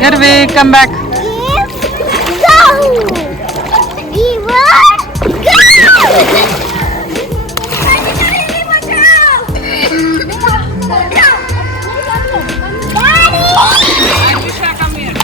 Garvik, come back. Go! Eva, go! Arvisha, come here.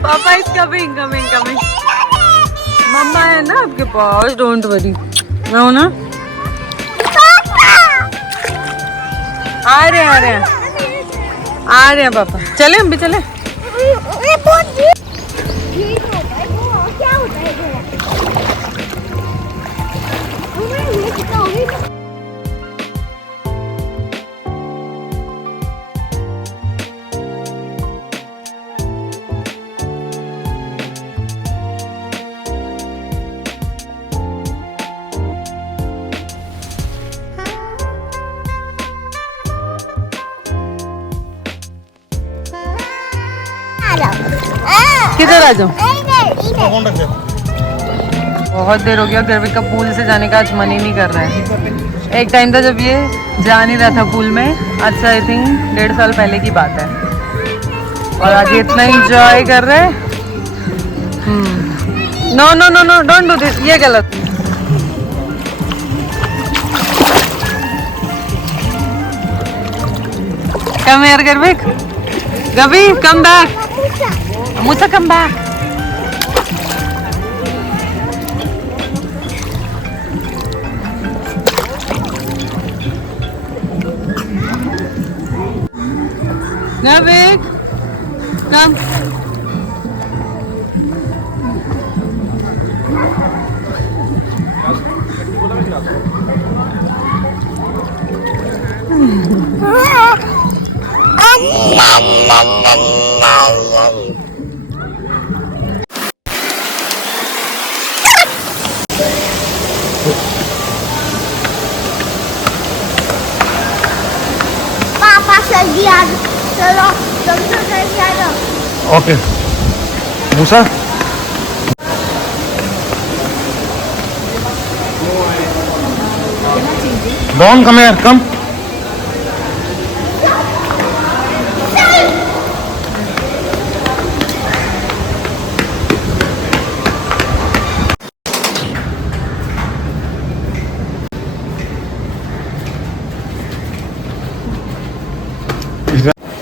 Papa is coming. Mama है ना आपके पास, don't worry. मैं हूँ ना? आ रहे हैं पापा. चले हम भी चले. किधर आ जाओ. बहुत देर हो गया गर्विक का पूल से जाने का आज मन ही नहीं कर रहा है. एक टाइम था जब ये जा नहीं रहा था पूल में. आज से आई थिंक 1.5 साल पहले की बात है. और आज ये इतना एंजॉय कर रहे हैं. No don't do this. ये गलत. Come here Garvik. Gavi come back. Musa, come back. Navik, come. चलो okay Musa Don, come here, come.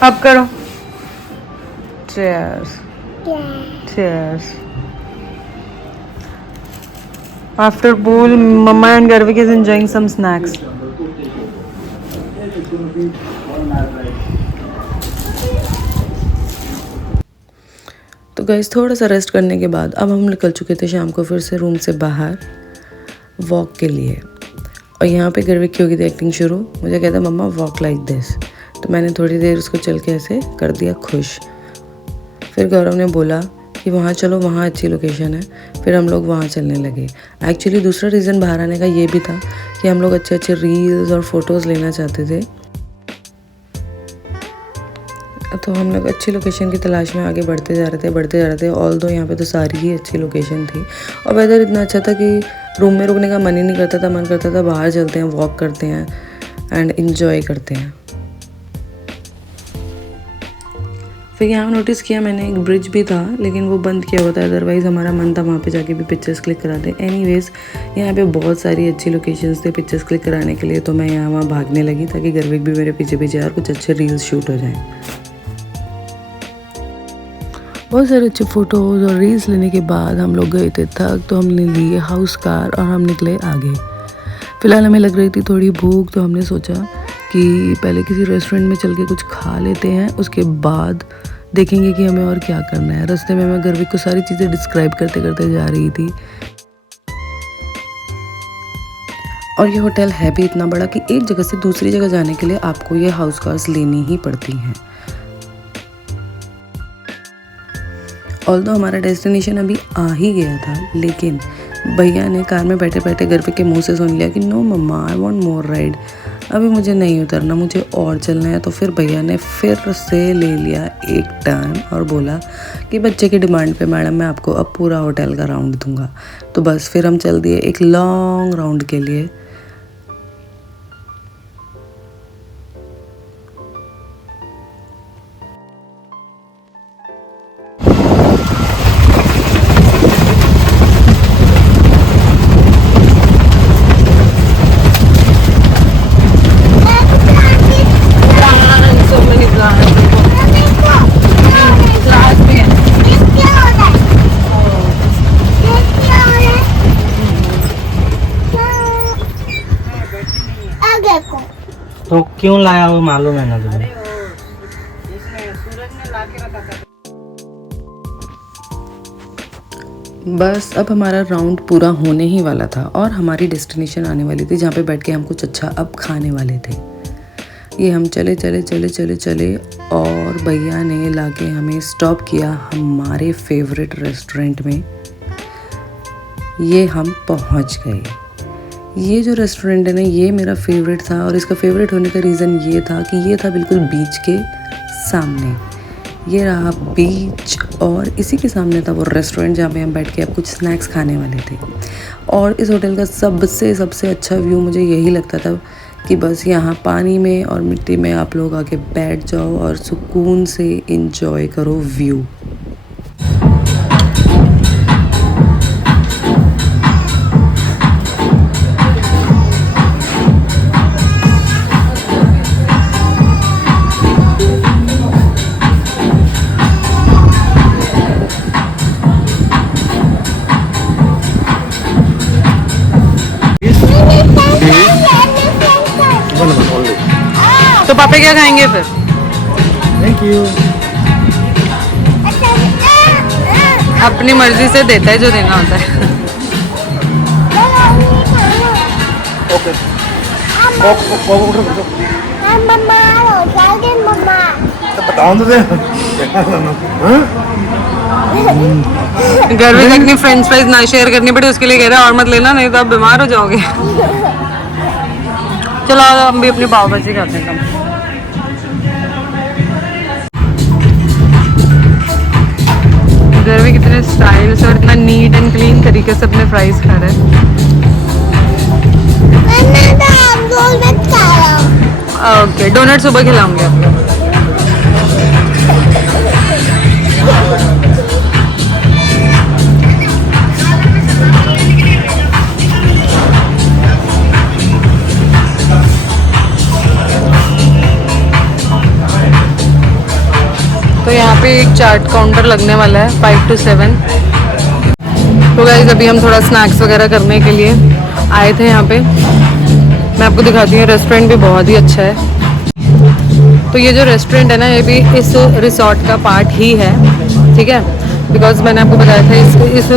अब करो. Cheers. Cheers. After pool, Mama and Garvik is enjoying some snacks. तो गाइस थोड़ा सा रेस्ट करने के बाद अब हम निकल चुके थे शाम को फिर से रूम से बाहर वॉक के लिए। और यहाँ पे गर्विक की होगी थी एक्टिंग शुरू। मुझे कहता मम्मा वॉक लाइक दिस, तो मैंने थोड़ी देर उसको चल के ऐसे कर दिया खुश। फिर गौरव ने बोला कि वहाँ चलो, वहाँ अच्छी लोकेशन है। फिर हम लोग वहाँ चलने लगे। एक्चुअली दूसरा रीज़न बाहर आने का ये भी था कि हम लोग अच्छे अच्छे रील्स और फोटोज़ लेना चाहते थे। तो हम लोग अच्छी लोकेशन की तलाश में आगे बढ़ते जा रहे थे। ऑल दो यहाँ पे तो सारी ही अच्छी लोकेशन थी और वेदर इतना अच्छा था कि रूम में रुकने का मन ही नहीं करता था। मन करता था बाहर चलते हैं, वॉक करते हैं एंड इन्जॉय करते हैं। फिर यहाँ नोटिस किया मैंने एक ब्रिज भी था, लेकिन वो बंद किया हुआ था। अदरवाइज़ हमारा मन था वहाँ पे जाके भी पिक्चर्स क्लिक कराते। एनीवेज़ यहाँ पे बहुत सारी अच्छी लोकेशंस थे पिक्चर्स क्लिक कराने के लिए, तो मैं यहाँ वहाँ भागने लगी ताकि गर्विक भी मेरे पीछे पीछे और कुछ अच्छे रील्स शूट हो जाएं। बहुत सारे अच्छे फ़ोटोज़ और रील्स लेने के बाद हम लोग गए थे थक, तो हमने लिए हाउस कार और हम निकले आगे। फ़िलहाल हमें लग रही थी थोड़ी भूख, तो हमने सोचा कि पहले किसी रेस्टोरेंट में चल के कुछ खा लेते हैं, उसके बाद देखेंगे कि हमें और क्या करना है। रास्ते में मैं गर्विक को सारी चीज़ें डिस्क्राइब करते करते जा रही थी। और ये होटल है भी इतना बड़ा कि एक जगह से दूसरी जगह जाने के लिए आपको ये हाउस कार्स लेनी ही पड़ती हैं। ऑल्दो हमारा डेस्टिनेशन अभी आ ही गया था, लेकिन भैया ने कार में बैठे बैठे गर्विक के मुंह से सुन लिया कि no mamma I want more ride, अभी मुझे नहीं उतरना, मुझे और चलना है। तो फिर भैया ने फिर से ले लिया एक टर्न और बोला कि बच्चे की डिमांड पे मैडम मैं आपको अब पूरा होटल का राउंड दूंगा। तो बस फिर हम चल दिए एक लॉन्ग राउंड के लिए। तो क्यों लाया वो मालूम है ना तुम्हें? बस अब हमारा राउंड पूरा होने ही वाला था और हमारी डेस्टिनेशन आने वाली थी, जहाँ पे बैठ के हम कुछ अच्छा अब खाने वाले थे। ये हम चले और भैया ने लाके हमें स्टॉप किया हमारे फेवरेट रेस्टोरेंट में। ये हम पहुँच गए। ये जो रेस्टोरेंट है ना, ये मेरा फेवरेट था और इसका फेवरेट होने का रीज़न ये था कि ये था बिल्कुल बीच के सामने। ये रहा बीच और इसी के सामने था वो रेस्टोरेंट जहाँ पे हम बैठ के अब कुछ स्नैक्स खाने वाले थे। और इस होटल का सबसे अच्छा व्यू मुझे यही लगता था कि बस यहाँ पानी में और मिट्टी में आप लोग आके बैठ जाओ और सुकून से इंजॉय करो व्यू। तो पापा क्या खाएंगे फिर? Thank you. अपनी मर्जी से देता है जो देना होता है। ओके। मम्मा मम्मा बताओ तो दे। घर में अपनी फ्रेंच फ्राइज ना शेयर करनी पड़ी, उसके लिए कह रहा है और मत लेना, नहीं तो आप बीमार हो जाओगे। चलो हम भी अपनी पाव भाजी खाते हैं। घर में कितने स्टाइल से और इतना नीट एंड क्लीन तरीके से अपने फ्राइज खा रहे हैं। ओके, डोनट सुबह खिलाऊंगी आपको। तो यहाँ पे एक चाट काउंटर लगने वाला है 5 to 7। तो गाइस अभी हम थोड़ा स्नैक्स वगैरह करने के लिए आए थे यहाँ पे। मैं आपको दिखाती हूँ, रेस्टोरेंट भी बहुत ही अच्छा है। तो ये जो रेस्टोरेंट है ना, ये भी इस रिसोर्ट का पार्ट ही है, ठीक है। बिकॉज मैंने आपको बताया था इस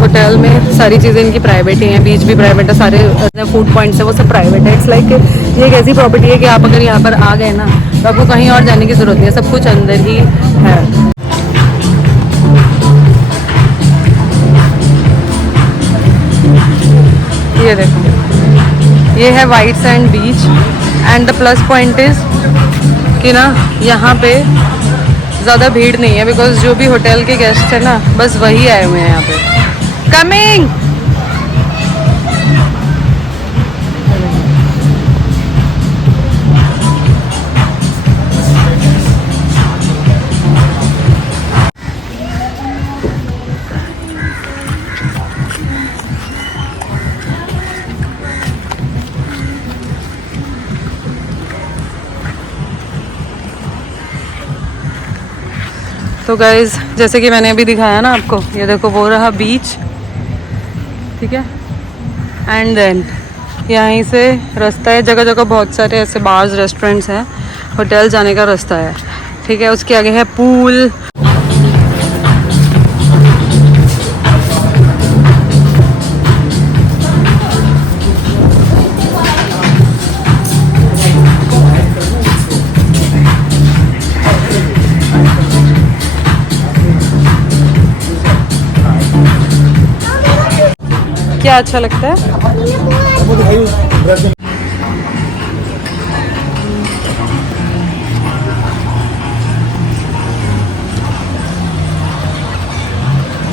होटल में सारी चीज़ें इनकी प्राइवेट ही हैं, बीच भी प्राइवेट है, सारे फूड पॉइंट्स है वो सब प्राइवेट है। इट्स लाइक ये एक ऐसी प्रॉपर्टी है कि आप अगर यहाँ पर आ गए ना तो आपको कहीं और जाने की ज़रूरत नहीं है, सब कुछ अंदर ही है। ये देखो, ये है white sand beach and the plus point is कि ना यहाँ पे ज़्यादा भीड़ नहीं है, बिकॉज जो भी होटल के गेस्ट हैं ना बस वही आए हुए हैं यहाँ पे। कमिंग। तो गाइज जैसे कि मैंने अभी दिखाया ना आपको, ये देखो वो रहा बीच, ठीक है। एंड देन यहीं से रास्ता है, जगह जगह बहुत सारे ऐसे बार्स रेस्टोरेंट्स हैं, होटल जाने का रास्ता है, ठीक है। उसके आगे है पूल। क्या अच्छा लगता है?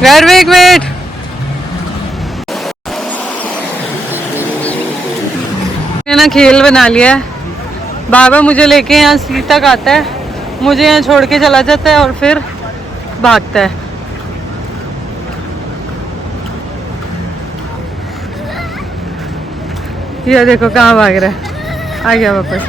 गर्विक वेट। ना खेल बना लिया है, बाबा मुझे लेके यहाँ सीट तक आता है, मुझे यहाँ छोड़ के चला जाता है और फिर भागता है। ये देखो कहाँ भाग रहा है, आ गया वापस।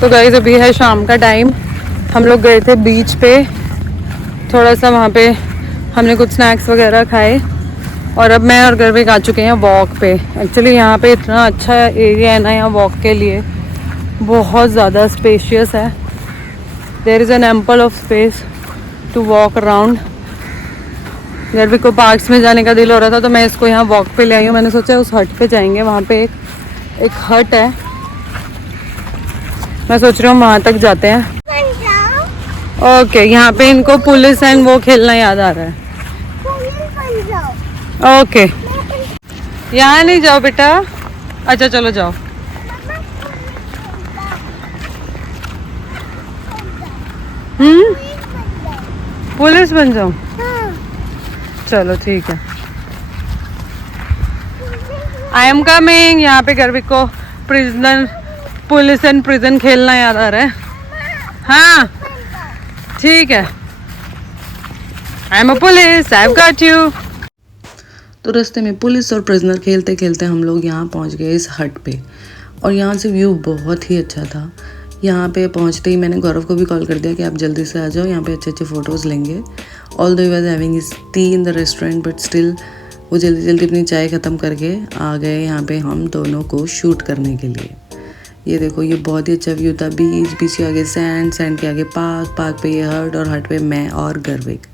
तो गाइस अभी है शाम का टाइम, हम लोग गए थे बीच पे, थोड़ा सा वहाँ पे हमने कुछ स्नैक्स वगैरह खाए और अब मैं और गर्विक आ चुके हैं वॉक पे। एक्चुअली यहाँ पे इतना अच्छा एरिया है ना यहाँ वॉक के लिए, बहुत ज़्यादा स्पेशियस है। There is an ample of space to walk around. Garvik को पार्क्स में जाने का दिल हो रहा था तो मैं इसको यहाँ वॉक पे ले आई हूँ। मैंने सोचा उस हट पे जाएंगे, वहाँ पे एक हट है, मैं सोच रही हूँ वहाँ तक जाते हैं। ओके यहाँ पे इनको पुलिस एंड वो खेलना याद आ रहा है। ओके यहाँ नहीं जाओ बेटा, अच्छा चलो जाओ। पुलिस बन जाओ, चलो ठीक है। I am coming. यहाँ पे गर्विक को प्रिजनर, पुलिस एंड प्रिजन खेलना याद आ रहा है। हाँ ठीक है, I am a police, I have got you. तो रास्ते में पुलिस और प्रिजनर खेलते खेलते हम लोग यहाँ पहुँच गए इस हट पे, और यहाँ से व्यू बहुत ही अच्छा था। यहाँ पे पहुँचते ही मैंने गौरव को भी कॉल कर दिया कि आप जल्दी से आ जाओ, यहाँ पे अच्छे अच्छे फ़ोटोज़ लेंगे। ऑल दो he was having his T in the restaurant, but still वो जल्दी जल्दी अपनी चाय ख़त्म करके आ गए यहाँ पे हम दोनों को शूट करने के लिए। ये देखो ये बहुत ही अच्छा व्यू था, बीच के आगे सैंड के आगे पार्क पे ये हट, और हट पे मैं और गर्विक।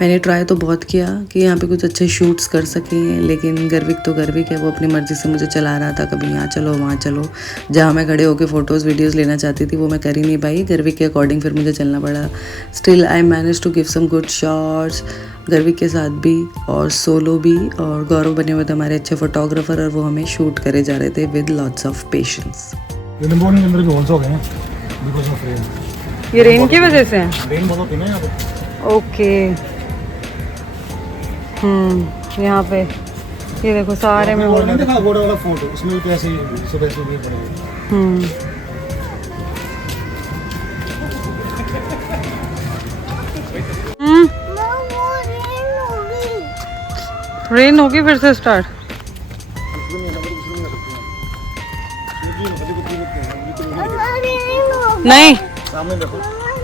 मैंने ट्राई तो बहुत किया कि यहाँ पे कुछ अच्छे शूट्स कर सकें, लेकिन गर्विक तो गर्विक है, वो अपनी मर्ज़ी से मुझे चला रहा था, कभी यहाँ चलो वहाँ चलो। जहाँ मैं खड़े होकर फ़ोटोज़ वीडियोज़ लेना चाहती थी वो मैं कर ही नहीं पाई, गर्विक के अकॉर्डिंग फिर मुझे चलना पड़ा। Still I manage to give some good shots, Garvik के साथ भी और सोलो भी, और गौरव बने हुए थे हमारे अच्छे फोटोग्राफर, और वो हमें शूट करे जा रहे थे विद लॉट्स ऑफ पेशेंस। ये रेन की वजह से ओके। यहाँ पे ये देखो सारे में रेन होगी फिर से स्टार्ट। नहीं सामने देखो।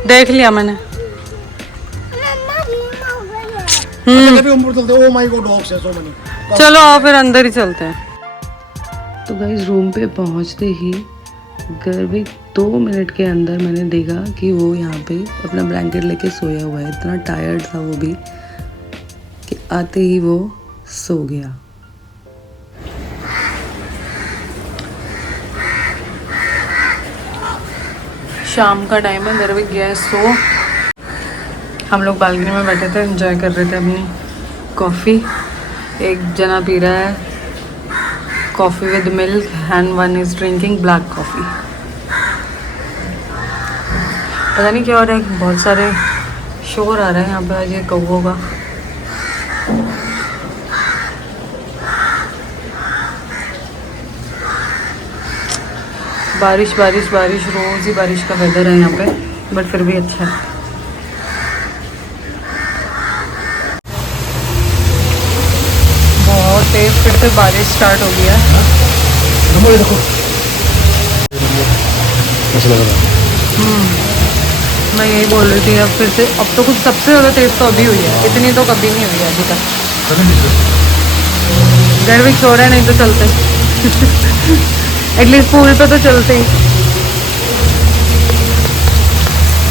देख लिया मैंने। कभी ऊपर चलते हो, माय गॉड डॉग्स है सो मेनी। चलो आओ फिर अंदर ही चलते हैं। तो गाइस रूम पे पहुंचते ही गर्विक 2 मिनट के अंदर मैंने देखा कि वो यहाँ पे अपना ब्लैंकेट लेके सोया हुआ है। इतना टायर्ड था वो भी कि आते ही वो सो गया। शाम का टाइम है, गर्विक गया है सो। हम लोग बालकनी में बैठे थे, एंजॉय कर रहे थे अपनी कॉफ़ी। एक जना पी रहा है coffee with milk and one is drinking black coffee. पता नहीं क्या हो रहा है, बहुत सारे शोर आ रहा है यहाँ पे आज ये कौवों का। बारिश बारिश बारिश, रोज़ ही बारिश का वेदर है यहाँ पे, बट फिर भी अच्छा है। बहुत तेज फिर से बारिश स्टार्ट हो गया। देखो कैसा लग रहा है। मैं यही बोल रही थी, अब फिर से, अब तो कुछ सबसे ज़्यादा तेज तो अभी हुई है, इतनी तो कभी नहीं हुई है अभी तक। घर भी छोड़ है, नहीं तो चलते एटलीस्ट पूल पे तो चलते ही।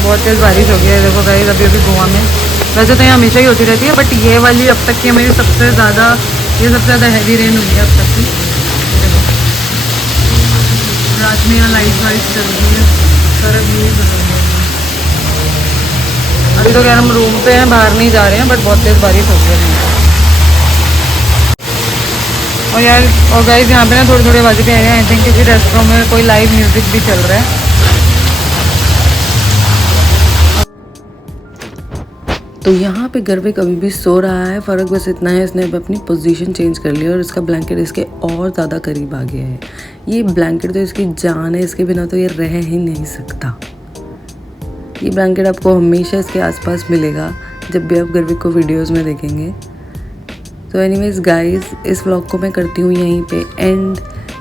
बहुत तेज़ बारिश हो गई है। देखो गाइस अभी अभी गोवा में, वैसे तो यहाँ हमेशा ही होती रहती है, बट ये वाली अब तक की मेरी सबसे ज़्यादा हैवी रेन हुई है अब तक की। देखो रात में यहाँ लाइट वाइट चल रही है, सारा व्यू बदल गया। अभी तो खैर हम रूम पे हैं, बाहर नहीं जा रहे हैं, बट बहुत तेज़ बारिश हो गई है। और यार और गाइस यहाँ पे ना थोड़ी थोड़ी आवाज़ें भी आ रही हैं। आई थिंक किसी रेस्टोरेंट में कोई लाइव म्यूज़िक भी चल रहा है। तो यहाँ पे गर्विक अभी भी सो रहा है। फ़र्क बस इतना है, इसने अपनी पोजीशन चेंज कर लिया और इसका ब्लैंकेट इसके और ज़्यादा करीब आ गया है। ये ब्लैंकेट तो इसकी जान है, इसके बिना तो ये रह ही नहीं सकता। ये ब्लैंकेट आपको हमेशा इसके आसपास मिलेगा जब भी आप गर्विक को वीडियोस में देखेंगे। तो एनीवेज गाइस, इस व्लॉग को मैं करती हूँ यहीं पे एंड।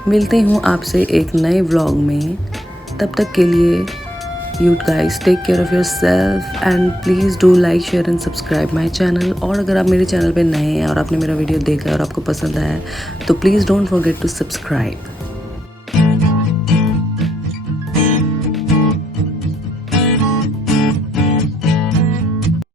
मिलते हूँ आपसे एक नए व्लॉग में। तब तक के लिए you guys take care of yourself and please do like, share and subscribe my channel। और अगर आप मेरे चैनल पे नए हैं और आपने मेरा वीडियो देखा है और आपको पसंद आया है तो please don't forget to subscribe.